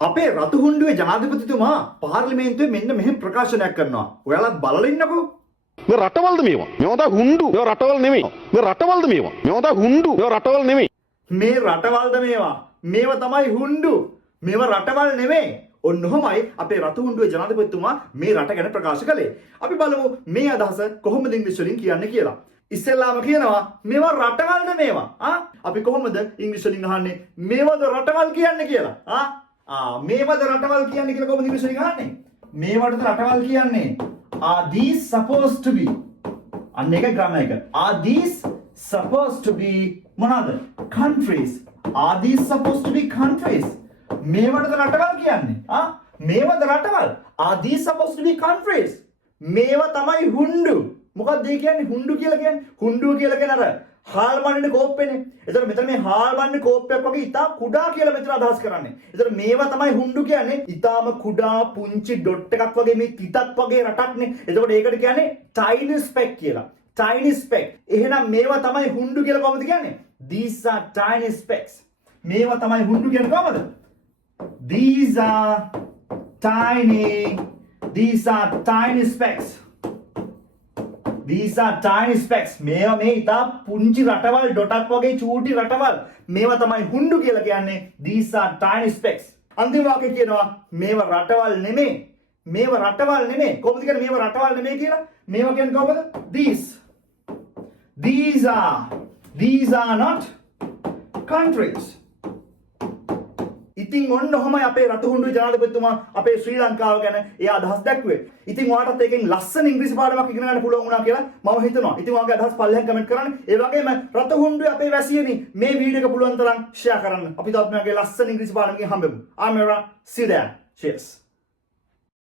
අපේ රතු හුණ්ඩුවේ ජනාධිපතිතුමා පාර්ලිමේන්තුවේ මෙන්න මෙහෙම ප්‍රකාශනයක් කරනවා. ඔයාලත් බලලා ඉන්නකෝ. මේ රටවල්ද මේවා? මේවා තමයි හුණ්ඩු. මේවා රටවල් නෙමෙයි. මේ රටවල්ද මේවා? මේවා තමයි හුණ්ඩු. මේවා රටවල් නෙමෙයි. මේ රටවල්ද මේවා? මේවා තමයි හුණ්ඩු. මේවා රටවල් නෙමෙයි. ඔන්නෝමයි අපේ රතු හුණ්ඩුවේ ජනාධිපතිතුමා මේ රට ගැන ප්‍රකාශ කළේ. අපි බලමු මේ අදහස කොහොමද ඉංග්‍රීසි වලින් කියන්නේ කියලා. ඉස්සෙල්ලාම කියනවා මේවා රටවල්ද මේවා? අපි කොහොමද ඉංග්‍රීසි වලින් අහන්නේ මේවද රටවල් කියන්නේ කියලා? මේවද රටවල් කියන්නේ කියලා කොහොමද ඉංග්‍රීසි වලින් අහන්නේ? මේවටද රටවල් කියන්නේ? Are these supposed to be? අන්න එක ග්‍රාමර් එක. Are these supposed to be මොනවාද? Countries. Are these supposed to be countries? මේවටද රටවල් කියන්නේ? මේවද රටවල්? Are these supposed to be countries? මේවා තමයි හුණ්ඩු. මොකක්ද ඒ කියන්නේ හුණ්ඩු කියලා කියන්නේ? හුණ්ඩුව කියලා කියන්නේ අර හාල් බන්නේ කෝප්පේනේ. ඒතර මෙතන මේ හාල් බන්නේ කෝප්පයක් වගේ ඉතා කුඩා කියලා මෙතන අදහස් කරන්නේ. ඒතර මේවා තමයි හුණ්ඩු කියන්නේ. ඉතාම කුඩා පුංචි ඩොට් එකක් වගේ මේ තිතක් වගේ රටක්නේ. එතකොට ඒකට කියන්නේ tiny speck කියලා. tiny speck. එහෙනම් මේවා තමයි හුණ්ඩු කියලා කොහොමද කියන්නේ? These are tiny specks. මේවා තමයි හුණ්ඩු කියන්නේ කොහොමද? These are tiny specks. These are tiny specks. මේවා මේ ඉතා පුංචි රටවල් ඩොටක් වගේ චූටි රටවල්. මේවා තමයි හුණ්ඩු කියලා කියන්නේ. These are tiny specks. අන්තිම වාක්‍යය කියනවා මේවා රටවල් නෙමෙයි. මේවා රටවල් නෙමෙයි. කොහොමද කියන්නේ මේවා රටවල් නෙමෙයි කියලා? මේවා කියන්නේ කොහොමද? These are not countries. ඉතින් ඔන්න ඔහමයි අපේ රතු හුණ්ඩුවේ ජනාධිපතිතුමා අපේ ශ්‍රී ලංකාව ගැන ඒ අදහස් දැක්ුවේ. ඉතින් ඔයාලටත් ඒකෙන් ලස්සන ඉංග්‍රීසි පාඩමක් ඉගෙන ගන්න පුළුවන් වුණා කියලා මම හිතනවා. ඉතින් ඔයාගේ අදහස් පල්ලෙහාන් කමෙන්ට් කරන්න. ඒ වගේම රතු හුණ්ඩුවේ අපේ වැසියනි මේ වීඩියෝ එක පුළුවන් තරම් ෂෙයා කරන්න. අපි තවත් මේ වගේ ලස්සන ඉංග්‍රීසි පාඩමකින් හම්බෙමු. I'm Mira. See you there. Cheers.